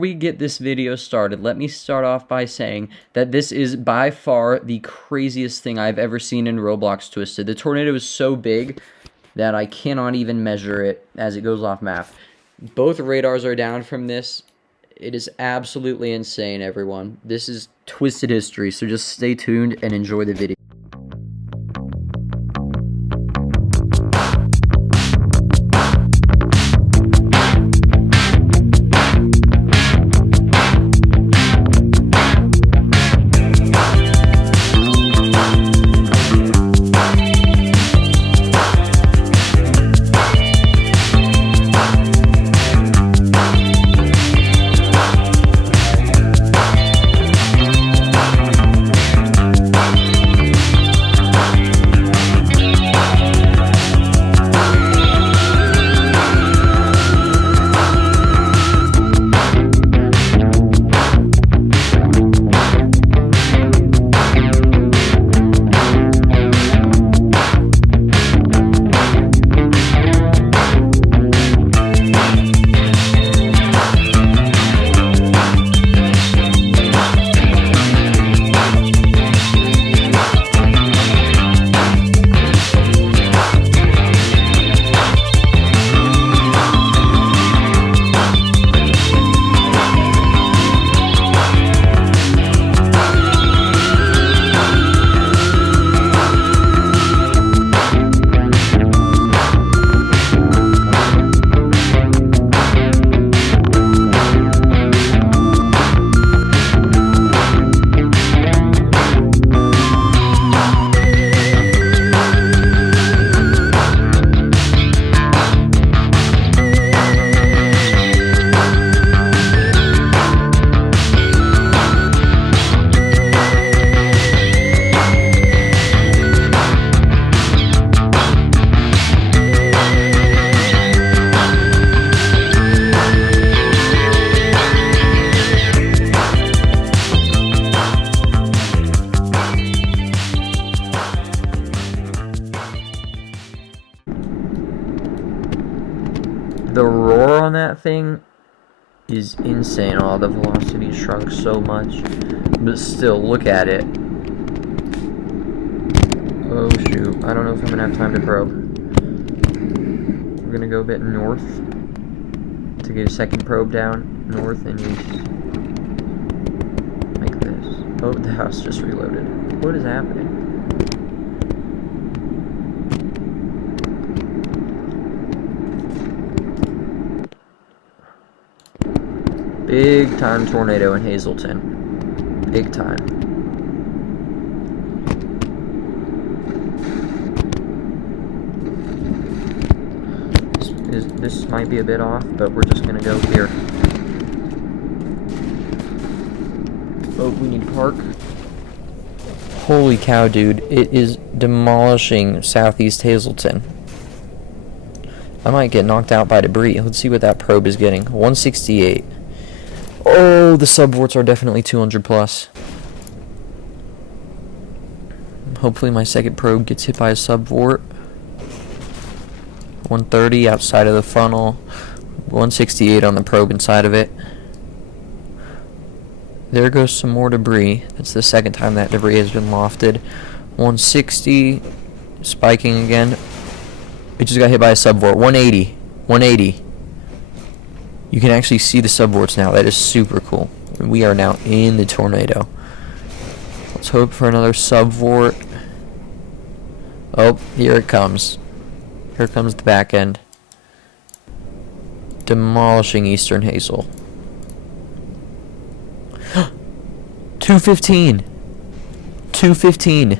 We get this video started, let me start off by saying that this is by far the craziest thing I've ever seen in Roblox Twisted. The tornado is so big that I cannot even measure it as it goes off map. Both radars are down from this. It is absolutely insane, everyone. This is Twisted history, so just stay tuned and enjoy the video. The roar on that thing is insane. Oh, the velocity shrunk so much. But still, look at it. Oh shoot, I don't know if I'm gonna have time to probe. We're gonna go a bit north to get a second probe down. North and east. Like this. Oh, the house just reloaded. What is happening? Big time tornado in Hazleton. Big time. This might be a bit off, but we're just gonna go here. Oh, we need to park. Holy cow, dude. It is demolishing southeast Hazleton. I might get knocked out by debris. Let's see what that probe is getting. 168. Oh, the subvorts are definitely 200 plus. Hopefully my second probe gets hit by a subvort. 130 outside of the funnel. 168 on the probe inside of it. There goes some more debris. That's the second time that debris has been lofted. 160. Spiking again. It just got hit by a subvort. 180. 180. You can actually see the subvorts now. That is super cool. We are now in the tornado. Let's hope for another subvort. Oh, here it comes. Here comes the back end. Demolishing Eastern Hazel. 215. 215.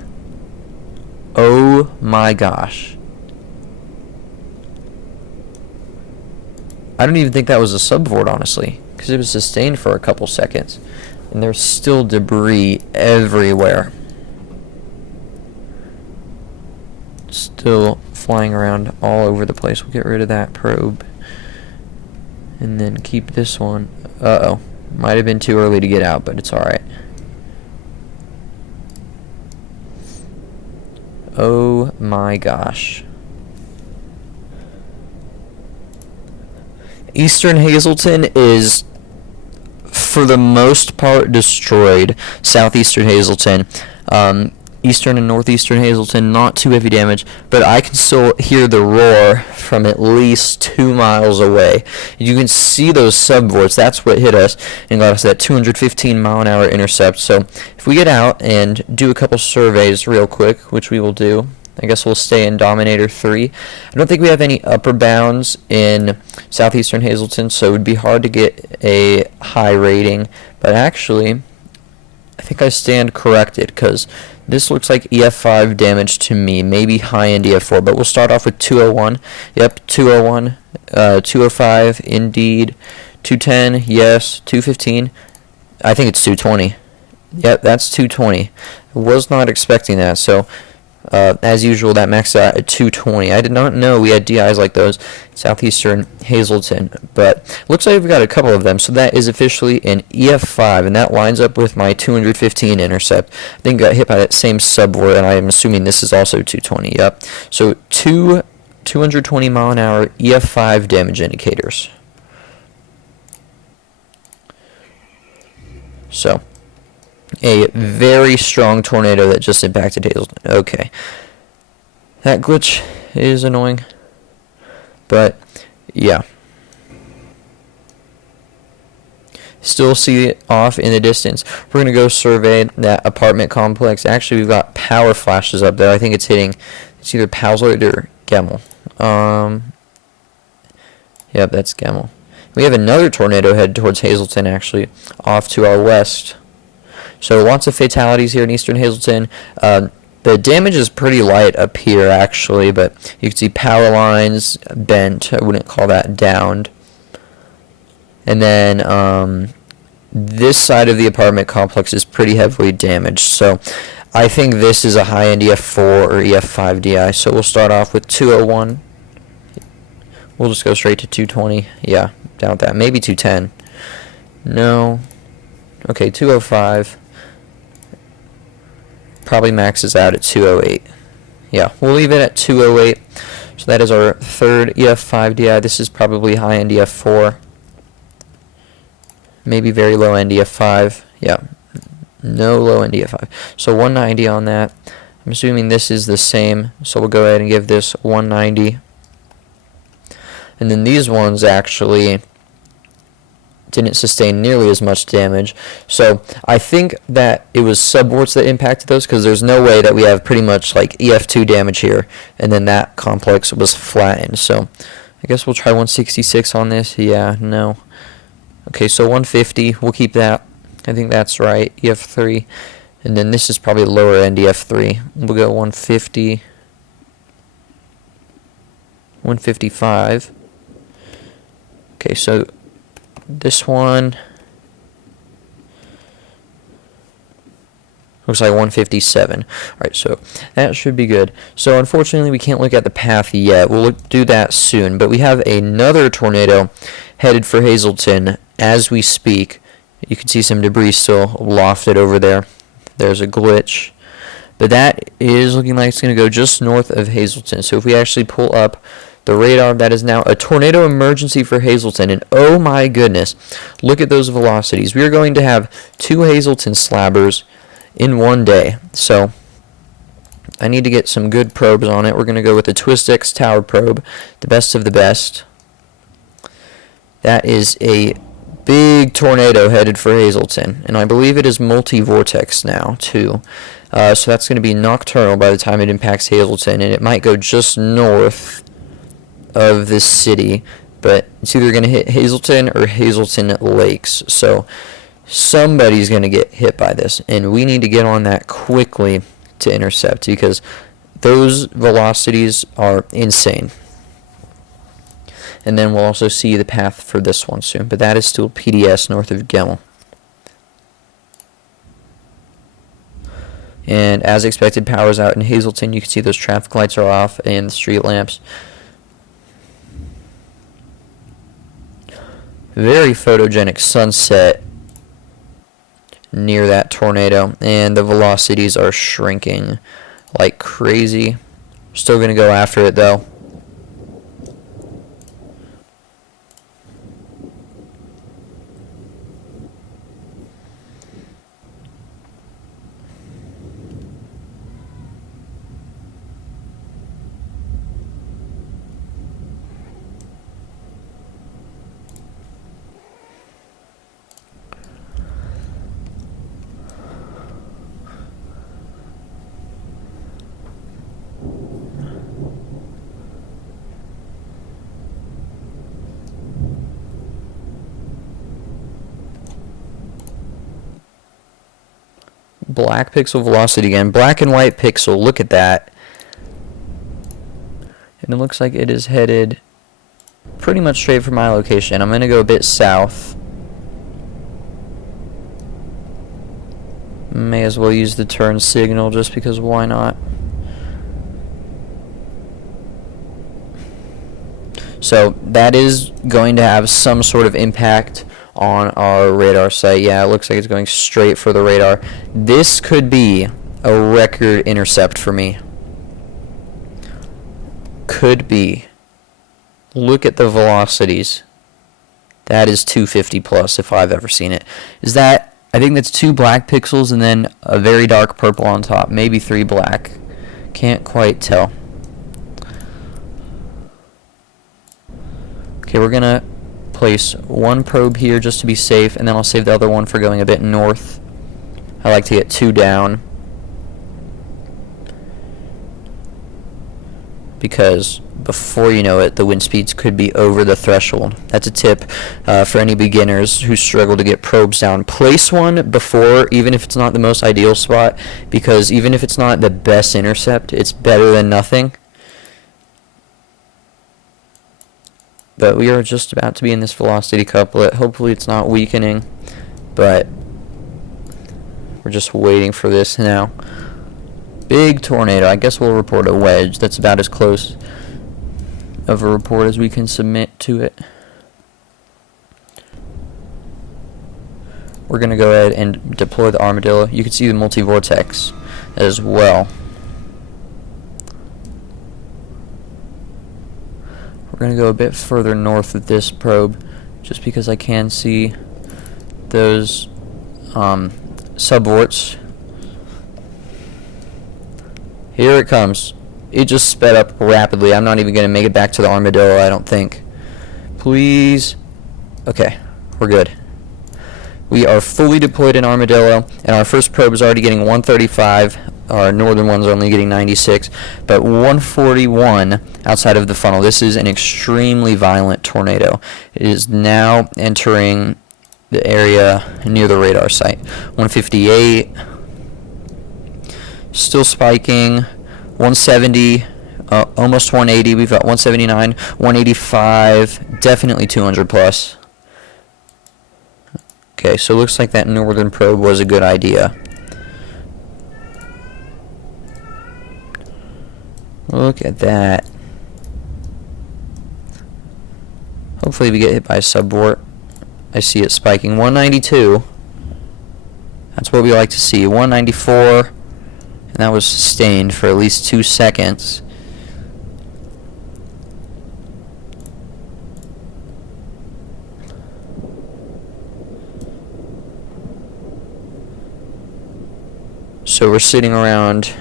Oh my gosh. I don't even think that was a subvort, honestly, because it was sustained for a couple seconds, and there's still debris everywhere. Still flying around all over the place. We'll get rid of that probe, and then keep this one. Uh-oh. Might have been too early to get out, but it's alright. Oh my gosh. Eastern Hazleton is for the most part, destroyed southeastern Hazleton. Eastern and northeastern Hazleton, not too heavy damage, but I can still hear the roar from at least 2 miles away. You can see those subvorts. That's what hit us and got us that 215 mile an hour intercept. So if we get out and do a couple surveys real quick, which we will do, I guess we'll stay in Dominator 3. I don't think we have any upper bounds in southeastern Hazleton, so it would be hard to get a high rating. But actually, I think I stand corrected, because this looks like EF5 damage to me, maybe high-end EF4, but we'll start off with 201. Yep, 201, 205, indeed, 210, yes, 215. I think it's 220. Yep, that's 220. I was not expecting that, so as usual, that maxed out at 220. I did not know we had DIs like those in southeastern Hazleton, but looks like we've got a couple of them, so that is officially an EF5, and that lines up with my 215 intercept. I think got hit by that same subvort, and I am assuming this is also 220, yep. So 220 mile an hour EF5 damage indicators. So a very strong tornado that just impacted Hazleton. Okay. That glitch is annoying. But, yeah. Still see it off in the distance. We're going to go survey that apartment complex. Actually, we've got power flashes up there. I think it's hitting, it's either Palzoid or Gemmel. Yep, that's Gemmel. We have another tornado headed towards Hazleton, actually, off to our west. So lots of fatalities here in eastern Hazleton. The damage is pretty light up here, actually, but you can see power lines bent. I wouldn't call that downed. And then this side of the apartment complex is pretty heavily damaged. So I think this is a high-end EF4 or EF5 DI. So we'll start off with 201. We'll just go straight to 220. Yeah, down with that. Maybe 210. No. Okay, 205. Probably maxes out at 208. Yeah, we'll leave it at 208. So that is our third EF5 DI. This is probably high-end EF4. Maybe very low-end EF5. Yeah, no low-end EF5. So 190 on that. I'm assuming this is the same. So we'll go ahead and give this 190. And then these ones actually didn't sustain nearly as much damage. So I think that it was subvorts that impacted those, because there's no way that we have pretty much like EF2 damage here and then that complex was flattened. So I guess we'll try 166 on this. Yeah, no. Okay, so 150, we'll keep that. I think that's right. EF3. And then this is probably lower end EF3. We'll go 150. 155. Okay, so this one looks like 157. Alright, so that should be good. So unfortunately we can't look at the path yet. We'll do that soon. But we have another tornado headed for Hazleton as we speak. You can see some debris still lofted over there. There's a glitch. But that is looking like it's going to go just north of Hazleton. So if we actually pull up the radar, that is now a tornado emergency for Hazleton, and oh my goodness, look at those velocities. We are going to have 2 Hazleton slabbers in one day, so I need to get some good probes on it. We're going to go with the Twisted tower probe, the best of the best. That is a big tornado headed for Hazleton, and I believe it is multi-vortex now, too. So that's going to be nocturnal by the time it impacts Hazleton, and it might go just north of this city, but it's either going to hit Hazleton or Hazleton Lakes. So somebody's going to get hit by this, and we need to get on that quickly to intercept, because those velocities are insane. And then we'll also see the path for this one soon, but that is still PDS north of Gemmel. And as expected, power's out in Hazleton. You can see those traffic lights are off and the street lamps. Very photogenic sunset near that tornado, and the velocities are shrinking like crazy. Still going to go after it though. black pixel velocity again. Black and white pixel, look at that. And it looks like it is headed pretty much straight for my location. I'm going to go a bit south. May as well use the turn signal just because why not? So that is going to have some sort of impact on our radar sight. Yeah, it looks like it's going straight for the radar. This could be a record intercept for me. Could be. Look at the velocities. That is 250 plus if I've ever seen it. Is that, I think that's 2 black pixels and then a very dark purple on top. Maybe 3 black. Can't quite tell. Okay, we're going to place 1 probe here just to be safe, and then I'll save the other one for going a bit north. I like to get 2 down, because before you know it, the wind speeds could be over the threshold. That's a tip for any beginners who struggle to get probes down. Place one before, even if it's not the most ideal spot, because even if it's not the best intercept, it's better than nothing. But we are just about to be in this velocity couplet. Hopefully it's not weakening, but we're just waiting for this now. Big tornado. I guess we'll report a wedge. That's about as close of a report as we can submit to it. We're going to go ahead and deploy the armadillo. You can see the multi-vortex as well. We're going to go a bit further north with this probe just because I can see those subvorts. Here it comes. It just sped up rapidly. I'm not even going to make it back to the armadillo, I don't think. Please. Okay, we're good. We are fully deployed in armadillo, and our first probe is already getting 135. Our northern one's only getting 96, but 141 outside of the funnel. This is an extremely violent tornado. It is now entering the area near the radar site. 158, still spiking. 170, almost 180. We've got 179, 185, definitely 200 plus. Okay, so it looks like that northern probe was a good idea. Look at that. Hopefully we get hit by a subvort. I see it spiking. 192. That's what we like to see. 194. And that was sustained for at least 2 seconds. So we're sitting around,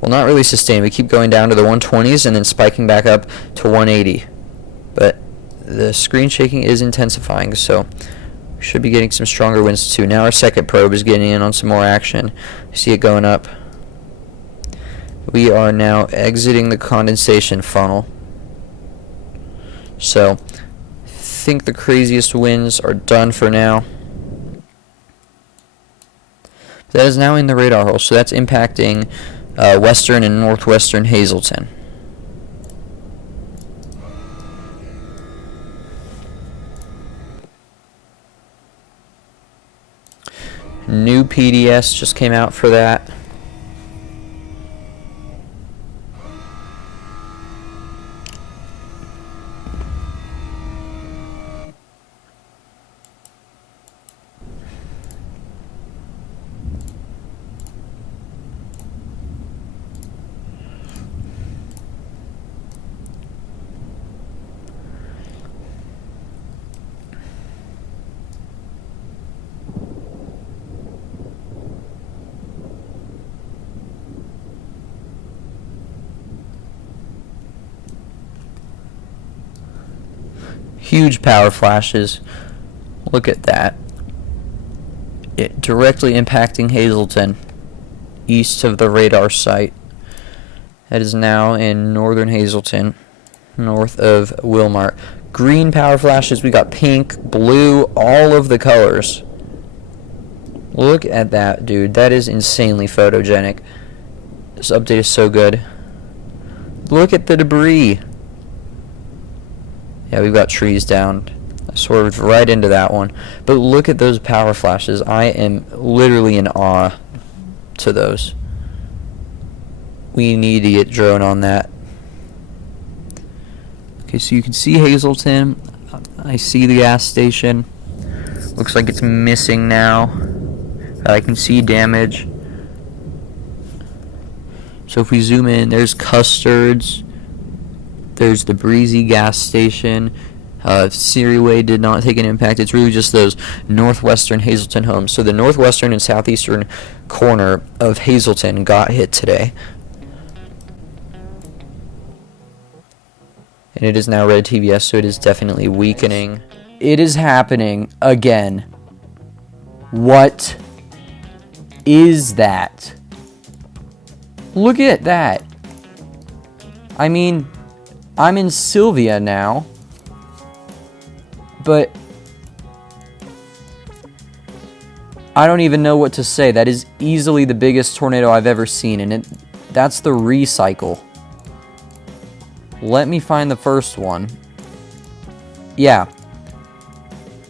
well, not really sustained. We keep going down to the 120s and then spiking back up to 180. But the screen shaking is intensifying, so we should be getting some stronger winds too. Now our second probe is getting in on some more action. I see it going up. We are now exiting the condensation funnel. So I think the craziest winds are done for now. That is now in the radar hole, so that's impacting western and northwestern Hazleton. New PDS just came out for that. Huge power flashes. Look at that. It directly impacting Hazleton, east of the radar site. That is now in northern Hazleton, north of Wilmart. Green power flashes. We got pink, blue, all of the colors. Look at that, dude. That is insanely photogenic. This update is so good. Look at the debris. Yeah, we've got trees down. I swerved right into that one. But look at those power flashes. I am literally in awe to those. We need to get drone on that. Okay, so you can see Hazleton. I see the gas station. Looks like it's missing now. I can see damage. So if we zoom in, there's Custards. There's the Breezy gas station. Siriway did not take an impact. It's really just those northwestern Hazleton homes. So the northwestern and southeastern corner of Hazleton got hit today. And it is now red TVS, so it is definitely weakening. It is happening again. What is that? Look at that. I mean, I'm in Sylvia now, but I don't even know what to say. That is easily the biggest tornado I've ever seen, and that's the recycle. Let me find the first one. Yeah.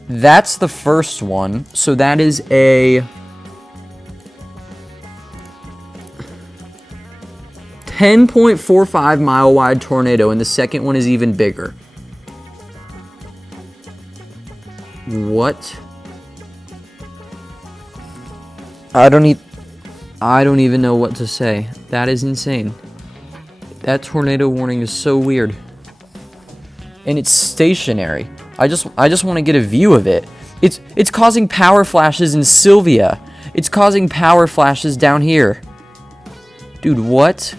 That's the first one. So that is a 10.45 mile wide tornado, and the second one is even bigger. What? I don't even know what to say. That is insane. That tornado warning is so weird. And it's stationary. I just want to get a view of it. It's causing power flashes in Sylvia. It's causing power flashes down here. Dude, what?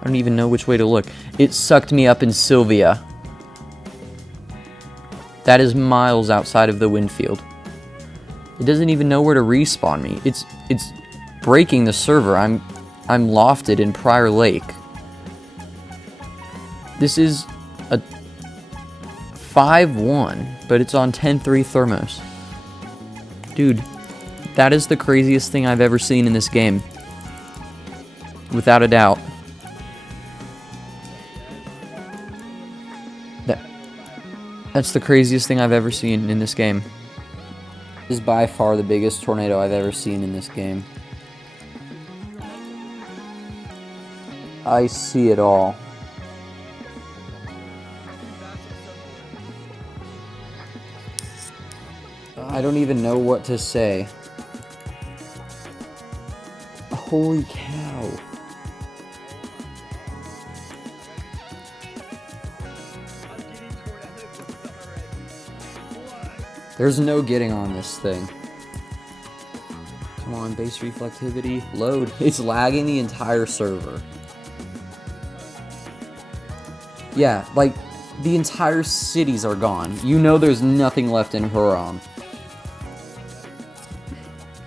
I don't even know which way to look. It sucked me up in Sylvia. That is miles outside of the wind field. It doesn't even know where to respawn me. It's breaking the server. I'm lofted in Prior Lake. This is a 5-1, but it's on 10.3 thermos. Dude, that is the craziest thing I've ever seen in this game. Without a doubt. That's the craziest thing I've ever seen in this game. This is by far the biggest tornado I've ever seen in this game. I see it all. I don't even know what to say. Holy cow. There's no getting on this thing. Come on, base reflectivity. Load. It's lagging the entire server. Yeah, like, the entire cities are gone. You know there's nothing left in Huron.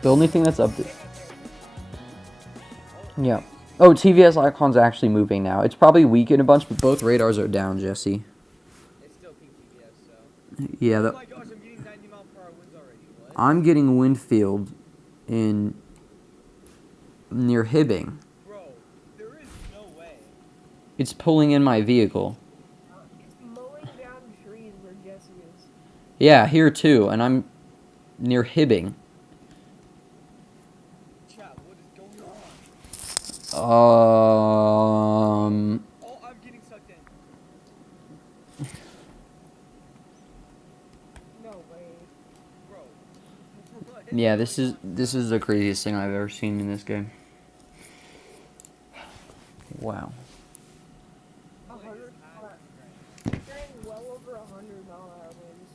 The only thing that's up there... Yeah. Oh, TVS icon's actually moving now. It's probably weakened a bunch, but both radars are down, Jesse. It's still pink TVS, so... Yeah, oh my gosh, I'm getting 90 mile per hour winds already. What? I'm getting Winfield in... near Hibbing. Bro, there is no way. It's pulling in my vehicle. It's mowing down trees where Jesse is. Yeah, here too, and I'm near Hibbing. Chat, what is going on? Oh, I'm getting sucked in. No way. Bro. What? Yeah, this is the craziest thing I've ever seen in this game. Wow. 100. Getting well over 100-mile-an-hour winds.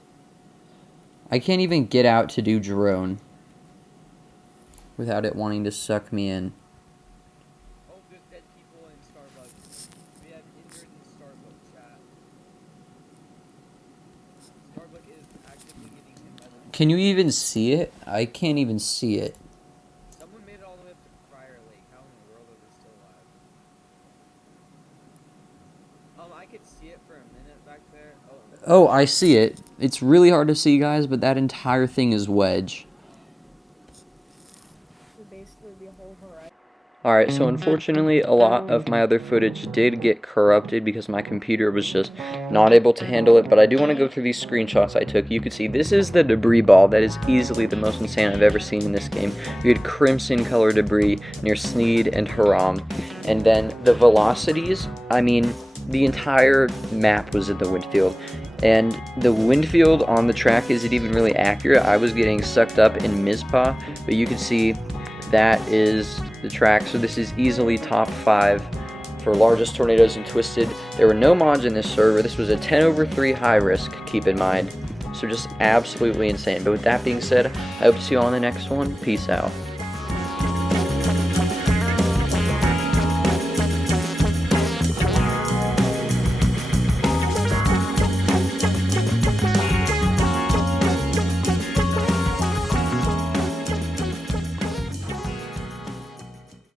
I can't even get out to do drone without it wanting to suck me in. Oh, there's dead people in Starbucks. We have injured in Starbucks, chat. Starbucks is actively getting hit by the... Can you even see it? I can't even see it. Someone made it all the way up to Prior Lake. How in the world are they still alive? I could see it for a minute back there. Oh, I see it. It's really hard to see, guys, but that entire thing is wedge. So basically the whole horizon. Alright, so unfortunately a lot of my other footage did get corrupted because my computer was just not able to handle it, but I do want to go through these screenshots I took. You can see this is the debris ball that is easily the most insane I've ever seen in this game. We had crimson color debris near Sneed and Haram, and then the velocities, I mean, the entire map was in the wind field. And the wind field on the track isn't even really accurate. I was getting sucked up in Mizpah, but you can see that is the track. So this is easily top 5 for largest tornadoes in Twisted. There were no mods in this server. This was a 10/3 high risk, keep in mind. So just absolutely insane. But with that being said, I hope to see you all in the next one. Peace out.